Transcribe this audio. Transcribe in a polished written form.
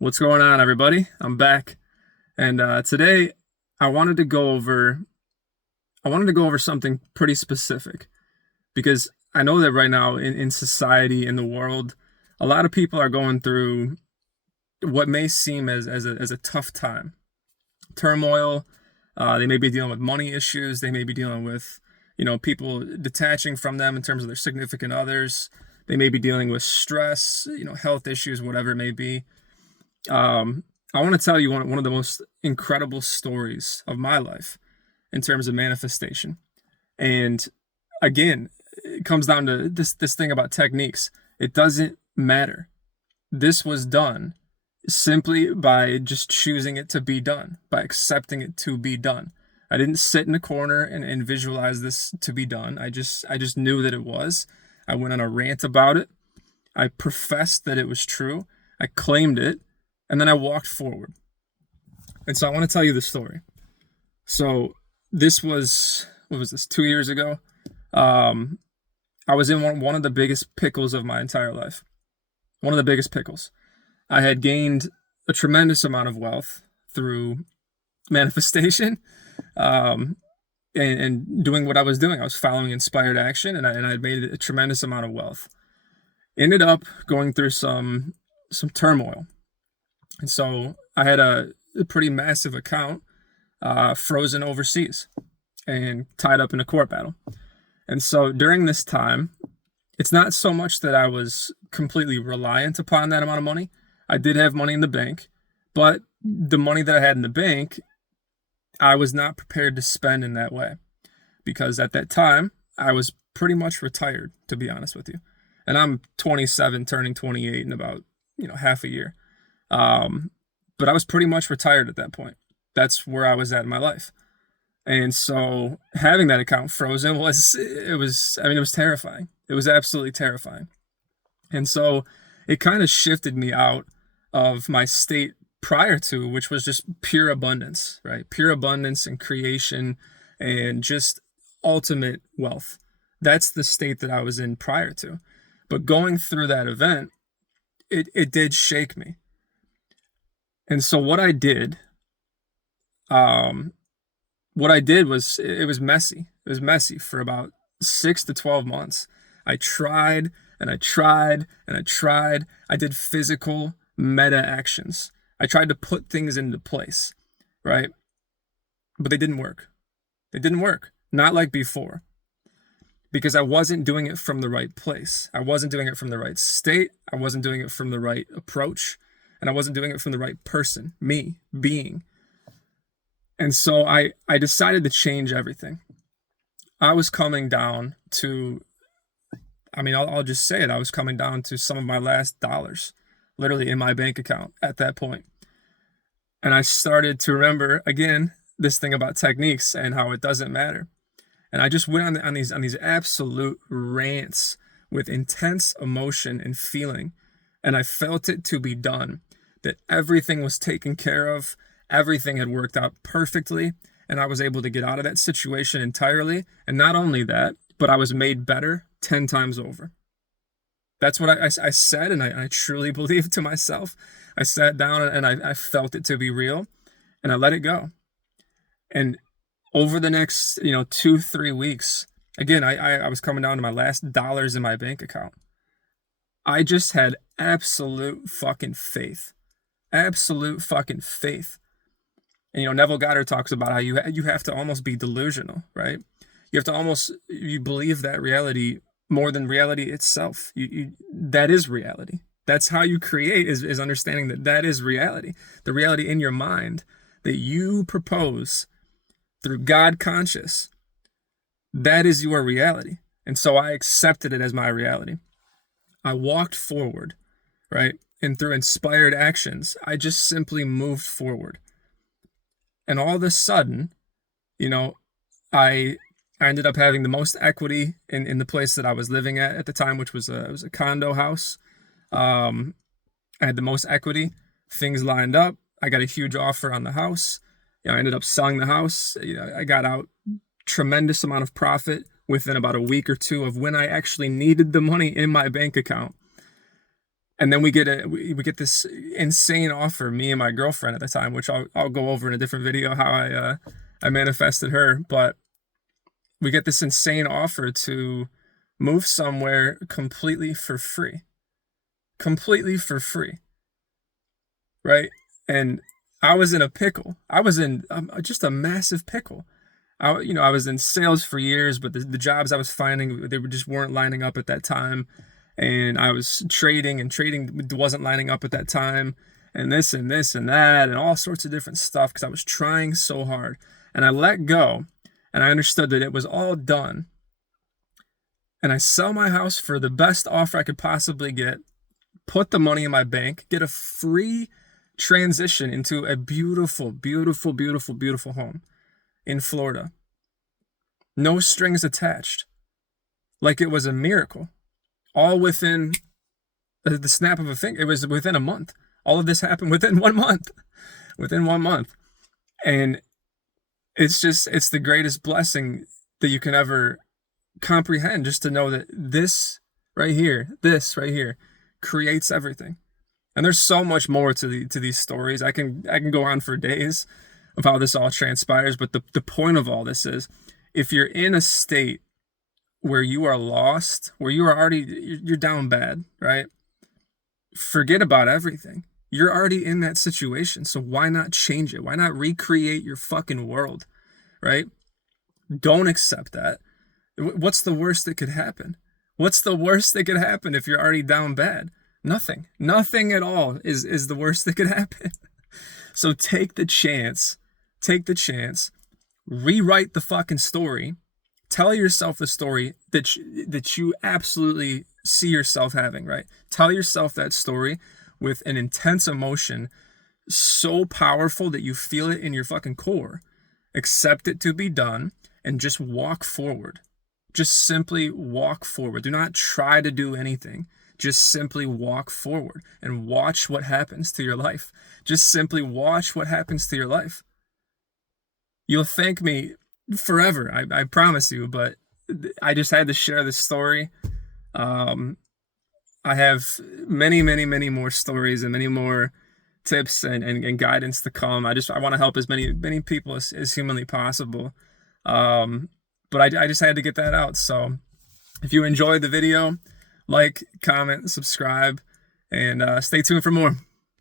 What's going on, everybody? I'm back, and today I wanted to go over something pretty specific because I know that right now in society, in the world, a lot of people are going through what may seem as a tough time, turmoil. They may be dealing with money issues. They may be dealing with people detaching from them in terms of their significant others. They may be dealing with stress, health issues, whatever it may be. I want to tell you one of the most incredible stories of my life in terms of manifestation. And again, it comes down to this thing about techniques. It doesn't matter. This was done simply by just choosing it to be done, by accepting it to be done. I didn't sit in a corner and visualize this to be done. I just knew that it was. I went on a rant about it. I professed that it was true. I claimed it. And then I walked forward. And so I want to tell you the story. So this was, what was this, 2 years ago? I was in one of the biggest pickles of my entire life. One of the biggest pickles. I had gained a tremendous amount of wealth through manifestation, and doing what I was doing. I was following inspired action, and I had made a tremendous amount of wealth. Ended up going through some turmoil. And so I had a pretty massive account frozen overseas and tied up in a court battle. And so during this time, it's not so much that I was completely reliant upon that amount of money. I did have money in the bank, but the money that I had in the bank, I was not prepared to spend in that way because at that time, I was pretty much retired, to be honest with you. And I'm 27, turning 28 in about, half a year. But I was pretty much retired at that point. That's where I was at in my life. And so having that account frozen it was terrifying. It was absolutely terrifying. And so it kind of shifted me out of my state prior to, which was just pure abundance, right? Pure abundance and creation and just ultimate wealth. That's the state that I was in prior to. But going through that event, it did shake me. And so what I did was it was messy. It was messy for about 6 to 12 months. I tried and I tried and I tried. I did physical meta actions. I tried to put things into place, right? But they didn't work. They didn't work. Not like before. Because I wasn't doing it from the right place. I wasn't doing it from the right state. I wasn't doing it from the right approach. And I wasn't doing it from the right person, me, being. And so I decided to change everything. I was coming down to, I'll just say it. I was coming down to some of my last dollars, literally in my bank account at that point. And I started to remember, again, this thing about techniques and how it doesn't matter. And I just went on these absolute rants with intense emotion and feeling. And I felt it to be done, that everything was taken care of. Everything had worked out perfectly. And I was able to get out of that situation entirely. And not only that, but I was made better 10 times over. That's what I said, and I truly believed to myself. I sat down and I felt it to be real, and I let it go. And over the next, 2-3 weeks, again, I was coming down to my last dollars in my bank account. I just had absolute fucking faith. Absolute fucking faith. And, Neville Goddard talks about how you have to almost be delusional, right? You have to you believe that reality more than reality itself. That is reality. That's how you create is understanding that is reality. The reality in your mind that you propose through God conscious, that is your reality. And so I accepted it as my reality. I walked forward, right? And through inspired actions, I just simply moved forward. And all of a sudden, I ended up having the most equity in the place that I was living at the time, which was it was a condo house. I had the most equity. Things lined up. I got a huge offer on the house. I ended up selling the house. I got out tremendous amount of profit within about a week or two of when I actually needed the money in my bank account. And then we get this insane offer, me and my girlfriend at the time, which I'll go over in a different video how I manifested her. But we get this insane offer to move somewhere completely for free. Completely for free. Right? And I was in a pickle. I was in just a massive pickle. I was in sales for years, but the jobs I was finding, they just weren't lining up at that time. And I was trading, and trading wasn't lining up at that time. And this and this and that, and all sorts of different stuff, because I was trying so hard. And I let go, and I understood that it was all done. And I sell my house for the best offer I could possibly get, put the money in my bank, get a free transition into a beautiful, beautiful, beautiful, beautiful home in Florida. No strings attached. Like it was a miracle. All within the snap of a finger. It was within a month. All of this happened within 1 month. Within 1 month. And it's the greatest blessing that you can ever comprehend, just to know that this right here creates everything. And there's so much more to these stories. I can go on for days of how this all transpires, but the point of all this is, if you're in a state where you are lost, where you're down bad, right? Forget about everything. You're already in that situation, so why not change it? Why not recreate your fucking world, right? Don't accept that. What's the worst that could happen? What's the worst that could happen if you're already down bad? Nothing. Nothing at all is the worst that could happen. So take the chance. Take the chance. Rewrite the fucking story. Tell yourself the story that you absolutely see yourself having, right? Tell yourself that story with an intense emotion so powerful that you feel it in your fucking core. Accept it to be done and just walk forward. Just simply walk forward. Do not try to do anything. Just simply walk forward and watch what happens to your life. Just simply watch what happens to your life. You'll thank me forever, I promise you, but I just had to share this story. I have many, many, many more stories and many more tips and guidance to come. I want to help as many people as humanly possible. But I just had to get that out. So if you enjoyed the video, like, comment, subscribe, and stay tuned for more.